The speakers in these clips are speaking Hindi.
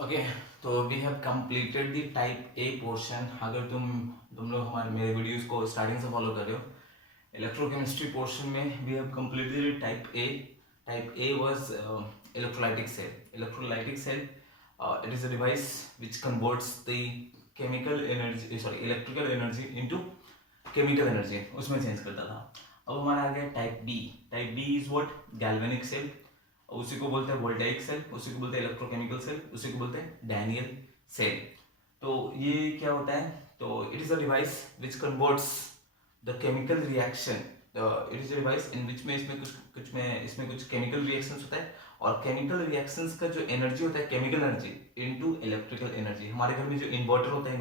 ओके तो we have completed the type A portion. अगर तुम लोग हमारे मेरे वीडियोस को स्टार्टिंग से फॉलो कर रहे हो, इलेक्ट्रोकेमिस्ट्री पोर्शन में we have completed type A. Type A was electrolytic cell. Electrolytic cell it is a device which converts the chemical energy, sorry, electrical energy into chemical energy, उसमें चेंज करता था। अब हमारा आ गया type B. Type B is what? Galvanic cell. उसी को बोलते हैं वोल्टाइक सेल, उसी को बोलते हैं इलेक्ट्रोकेमिकल सेल, उसी को बोलते हैं डैनियल सेल। तो ये क्या होता है? तो it is a device which converts the chemical reaction. It is a device in which में इसमें कुछ केमिकल रिएक्शंस होता है, और केमिकल रिएक्शंस का जो एनर्जी होता है, chemical energy into electrical energy. हमारे घर में जो इन्वर्टर होता है,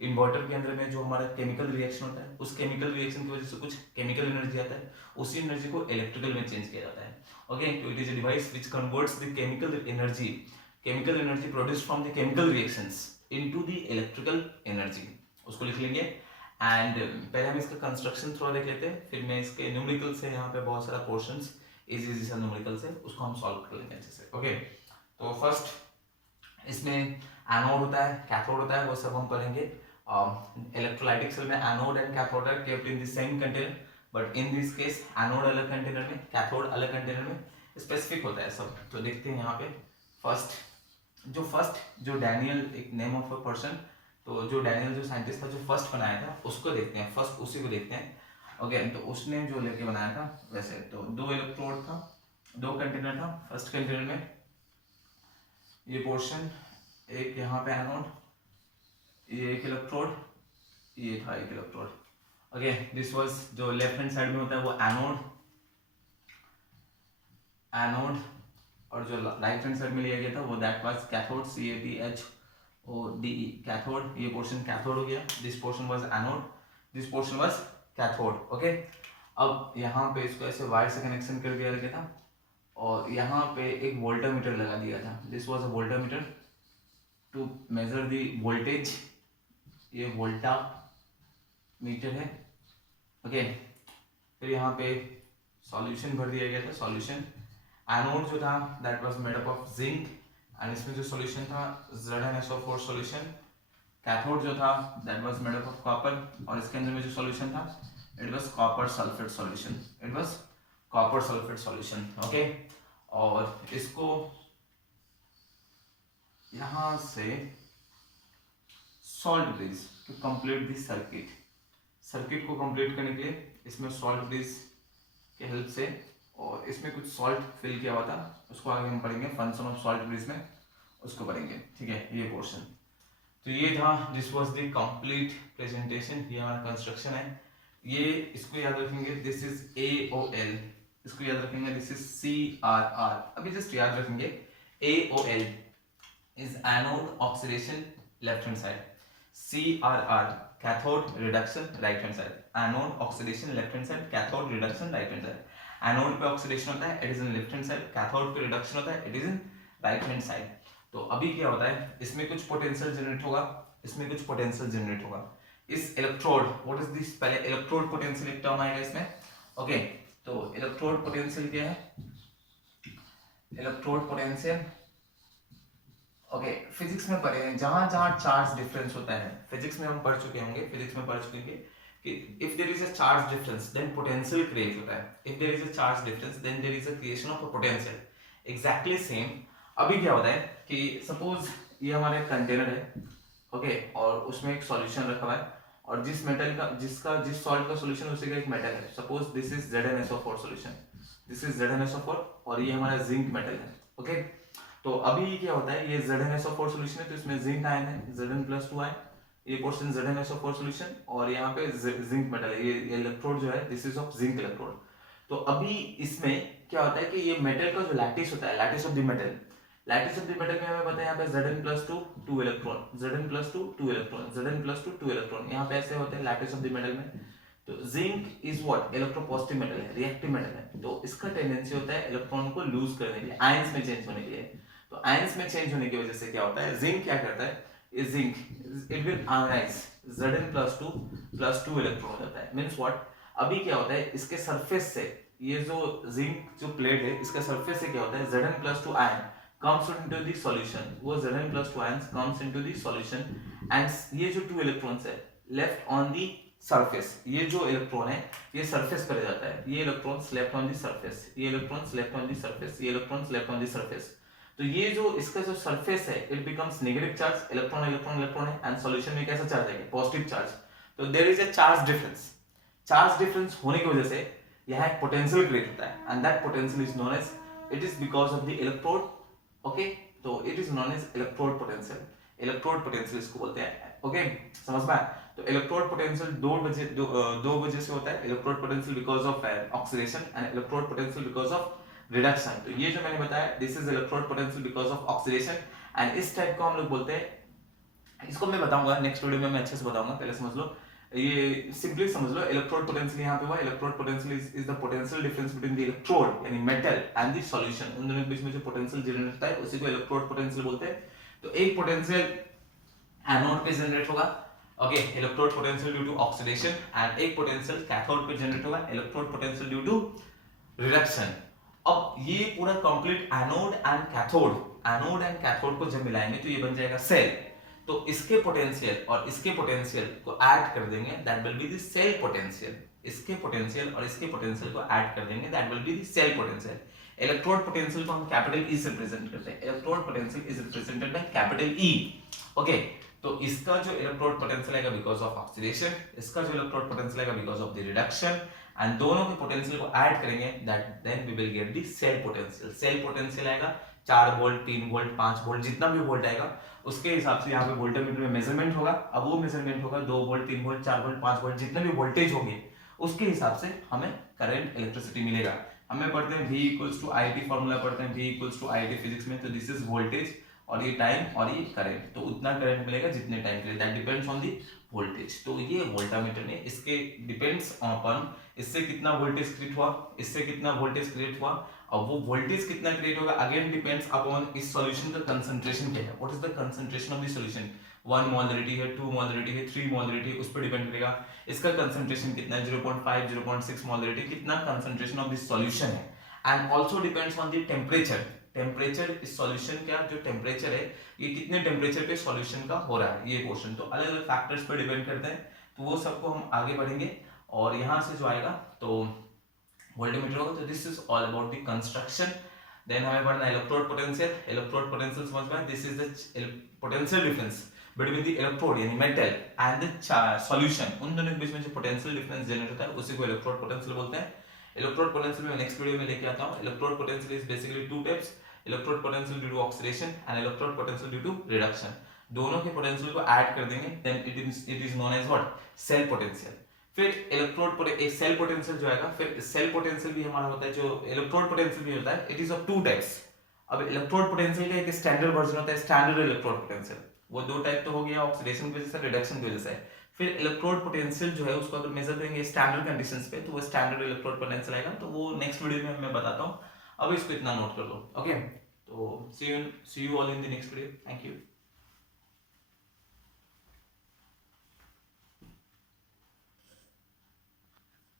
इन्वर्टर के अंदर में जो हमारा केमिकल रिएक्शन होता है, उस केमिकल रिएक्शन की वजह से कुछ केमिकल एनर्जी आता है, उसी एनर्जी को इलेक्ट्रिकल में चेंज किया जाता है। ओके, तो it is a device which converts the chemical energy produced from the chemical reactions into the electrical energy. उसको लिख लेंगे। एंड पहले हम इसका कंस्ट्रक्शन थोड़ा देख लेते हैं, फिर मैं इसके न्यूमेरिकल से, यहाँ पे बहुत सारा क्वेश्चंस इजी सा न्यूमेरिकल से, उसको हम सॉल्व कर लेंगे अच्छे से। ओके, तो फर्स्ट इसमें एनोड होता है, कैथोड होता है, वो सब हम पढ़ेंगे। इलेक्ट्रोलाइटिक सेल में anode and cathode are kept in the same container, but in this case anode अलग कंटेनर में, कैथोड अलग कंटेनर में, स्पेसिफिक होता है सब। तो देखते हैं यहाँ पे फर्स्ट जो डैनियल, एक नेम ऑफ अ पर्सन, तो जो डैनियल जो साइंटिस्ट था, जो फर्स्ट बनाया था, उसको देखते हैं। फर्स्ट उसी को देखते हैं। ओके, तो उसने जो लेके बनाया था, वैसे तो दो इलेक्ट्रोड था, दो कंटेनर था। फर्स्ट कंटेनर में ये पोर्शन, एक यहाँ पे एनोड, ये एक इलेक्ट्रोड, ये था एक इलेक्ट्रोड। ओके, दिस वाज जो लेफ्ट हैंड साइड में होता है वो एनोड, और जो राइट हैंड साइड में लिया गया था वो that was cathode, CathODE, cathode. ये पोर्शन कैथोड हो गया। This portion was anode, this portion was cathode. Okay, अब यहाँ पे इसको ऐसे वायर से कनेक्शन कर दिया गया था, और यहाँ पे एक वोल्टामीटर लगा दिया था। This was a voltmeter to measure the voltage. ये वोल्टा मीटर है। ओके, फिर यहाँ पे सॉल्यूशन भर दिया गया था। सॉल्यूशन एनोड जो था that was made up of zinc, and इसमें जो सॉल्यूशन था ZnSO4 सॉल्यूशन। कैथोड जो था that was made up of copper, और इसके अंदर में जो सॉल्यूशन था it was copper sulphate solution, it was copper sulphate solution. Okay, और इसको यहाँ से salt bridge to complete this circuit को कंप्लीट करने के लिए इसमें सॉल्ट ब्रिज के हेल्प से, और इसमें कुछ सॉल्ट फिल किया हुआ था, उसको आगे हम पढ़ेंगे फंक्शन ऑफ सॉल्ट ब्रिज में, उसको पढ़ेंगे। ठीक है, ये पोर्शन तो ये था। This was the complete presentation. ये हमारा कंस्ट्रक्शन है। ये इसको याद रखेंगे, दिस इज AOL, इसको याद रखेंगे, दिस इज CRR। अभी जस्ट याद रखेंगे, AOL is anode oxidation left hand side, CRR cathode reduction right hand side. Anode oxidation left hand side, cathode reduction right hand side. Anode पे ऑक्सीडेशन होता है, it is in left hand side. Cathode पे रिडक्शन होता है, it is in right hand side. तो अभी क्या होता है, इसमें कुछ पोटेंशियल जनरेट होगा, इसमें कुछ पोटेंशियल जनरेट होगा। इस इलेक्ट्रोड, व्हाट इज दिस, पहले इलेक्ट्रोड पोटेंशियल एक टर्म आएगा इसमें। ओके, तो इलेक्ट्रोड पोटेंशियल क्या है? इलेक्ट्रोड पोटेंशियल, ओके, फिजिक्स में पढ़े हैं, जहां जहां चार्ज डिफरेंस होता है, फिजिक्स में हम पढ़ चुके होंगे, फिजिक्स में पढ़ चुके होंगे कि if there is a charge difference then potential create होता है। If there is a charge difference then there is a creation of a potential. Exactly same. अभी क्या होता है कि सपोज ये हमारा एक कंटेनर है, ओके, और उसमें एक सॉल्यूशन रखा हुआ है, और जिस मेटल का जिस सॉल्ट का सॉल्यूशन उसी का एक मेटल है। Suppose this is ZnSO4 solution, this is ZnSO4, और ये हमारा जिंक मेटल है। ओके, तो अभी क्या होता है, ये ZnSO4 सॉल्यूशन है, तो इसमें जिंक आयन है, Zn+2 आयन, ये पोर्शन ZnSO4 सॉल्यूशन, और यहाँ पे जिंक मेटल है। ये इलेक्ट्रोड जो है this is of zinc electrode. तो अभी इसमें क्या होता है कि ये मेटल का जो लैटिस होता है, लैटिस ऑफ द मेटल में हमें पता है यहाँ पे Zn+2 2 electron, Zn+2 2 electron, Zn+2 2 electron, यहाँ पे ऐसे होते हैं लैटिस ऑफ द मेटल में। तो zinc is what? Electropositive metal है, रिएक्टिव मेटल है, तो इसका टेंडेंसी होता है इलेक्ट्रॉन को लूज करने के लिए, आयंस में चेंज होने के लिए। तो आयंस में चेंज होने की वजह से क्या होता है, जिंक क्या करता है, इस zinc it will ionise, Zn+2 electron हो जाता है। Means what? अभी क्या होता है, इसके सरफेस से, ये जो जिंक जो प्लेट है, इसके सरफेस से क्या होता है, Zn+2 ion comes into the solution, वो Zn plus 2 ions comes into the solution and ये जो 2 electrons है left on the surface, ये जो इलेक्ट्रॉन है ये सरफेस पर जाता है, ये electrons left on the surface, ये electrons left on the surface, ये electrons left on the surface. तो ये जो इसका जो सरफेस है it becomes negative charge, electron electron electron है एंड सॉल्यूशन में कैसा चार्ज है, पॉजिटिव चार्ज। तो there is a charge difference, charge difference होने की वजह से यहाँ एक पोटेंशियल क्रिएट होता है and that potential is known as, it is because of the electrode. Okay, तो it is known as electrode potential, electrode potential इसको बोलते हैं। ओके, समझ में? तो इलेक्ट्रोड पोटेंशियल दो वजह से होता है, electrode potential because of oxidation and electrode potential because of reduction. तो ये जो मैंने बताया this is electrode potential because of oxidation and इस टाइप को हम लोग बोलते हैं, इसको मैं बताऊंगा नेक्स्ट वीडियो में, मैं अच्छे से बताऊंगा, पहले समझ लो, ये सिंपली समझ लो। इलेक्ट्रोड पोटेंशियल यहाँ पे हुआ, electrode potential is the potential difference between the electrode यानी मेटल एंड द सॉल्यूशन, उन दोनों के बीच में जो पोटेंशियल जनरेट होता है उसी को इलेक्ट्रोड पोटेंशियल बोलते हैं। तो एक पोटेंशियल एनोड पे जनरेट होगा, okay, electrode potential due to oxidation, and एक पोटेंशियल कैथोड पे जनरेट होगा, electrode potential due to reduction. अब ये पूरा कंप्लीट एनोड एंड कैथोड को जब मिलाएंगे तो ये बन जाएगा सेल। तो इसके पोटेंशियल और इसके पोटेंशियल को ऐड कर देंगे, that will be the cell potential. इसके पोटेंशियल और इसके पोटेंशियल को ऐड कर देंगे, that will be the cell potential. Electrode potential को हम कैपिटल ई से रिप्रेजेंट करते हैं, electrode potential is represented by capital E. Okay, तो इसका जो इलेक्ट्रोड पोटेंशियल आएगा बिकॉज ऑफ ऑक्सीडेशन, इसका जो इलेक्ट्रोड पोटेंशियल आएगा because of the reduction, and दोनों के पोटेंशियल को ऐड करेंगे, that then we will get the cell potential. Cell potential आएगा 4 वोल्ट 3 वोल्ट 5 वोल्ट जितना भी वोल्ट आएगा उसके हिसाब से यहाँ पे वोल्टमीटर में मेजरमेंट होगा। अब वो मेजरमेंट होगा 2 वोल्ट 3 वोल्ट 4 वोल्ट 5 वोल्ट जितने भी वोल्टेज होंगे उसके हिसाब से हमें करंट इलेक्ट्रिसिटी मिलेगा। हमें पढ़ते हैं V equals to I T, formula पढ़ते हैं V equals to I T physics में। तो दिस इज वोल्टेज और ये टाइम और ये करंट, तो उतना करंट मिलेगा जितने टाइम के लिए, that depends on the voltage. तो ये वोल्टामीटर ने इसके डिपेंड्स अपॉन इससे कितना वोल्टेज क्रिएट हुआ, इससे कितना वोल्टेज क्रिएट हुआ, और वो वोल्टेज कितना क्रिएट होगा अगेन डिपेंड्स अपॉन इस सॉल्यूशन का कंसंट्रेशन क्या है, what is the concentration of the solution. 1 molarity है, 2 मोलरिटी है, 3 मोलरिटी है, उस पर डिपेंड करेगा इसका कंसंट्रेशन कितना है, 0.5 0.6 मोलरिटी, कितना कंसंट्रेशन ऑफ दिस सॉल्यूशन है। And also depends on the temperature, temperature इस सॉल्यूशन का जो टेम्परेचर है ये कितने टेम्परेचर पे सॉल्यूशन का हो रहा है ये पोर्शन, तो अलग अलग फैक्टर्स पे डिपेंड करते हैं। तो वो सबको हम आगे बढ़ेंगे और यहाँ से जो आएगा तो वोल्टमीटर होगा। तो this is all about the construction. Then हमें पढ़ना इलेक्ट्रोड पोटेंशियल, इलेक्ट्रोड पोटेंशियल समझ में, this is the potential difference between the electrode यानी मेटल एंड द सॉल्यूशन, उन दोनों के बीच में जो पोटेंशियल डिफरेंस जनरेट होता है उसी को इलेक्ट्रोड पोटेंशियल बोलते हैं। इलेक्ट्रोड पोटेंशियल में नेक्स्ट वीडियो में लेके आता हूँ। Electrode potential is basically 2 types, electrode potential due to oxidation and electrode potential due to reduction. दोनों के पोटेंशियल को ऐड कर देंगे, then it is known as what, cell potential. फिर इलेक्ट्रोड एक सेल पोटेंशियल जो आएगा, फिर सेल पोटेंशियल भी हमारा होता है, जो इलेक्ट्रोड पोटेंशियल भी होता है, इट इज ऑफ 2 टाइप्स। अब इलेक्ट्रोड पोटेंशियल का एक स्टैंडर्ड वर्जन होता है, स्टैंडर्ड इलेक्ट्रोड पोटेंशियल, वो 2 टाइप तो हो गया, ऑक्सीडेशन की वजह से, रिडक्शन की वजह से। फिर इलेक्ट्रोड पोटेंशियल जो है उसको अगर मेजर करेंगे स्टैंडर्ड कंडीशंस पे तो वो स्टैंडर्ड इलेक्ट्रोड पोटेंशियल आएगा, तो वो नेक्स्ट वीडियो में मैं बताता हूँ। अब इसको इतना नोट कर लो, ओके। तो see you all in the next video, thank you.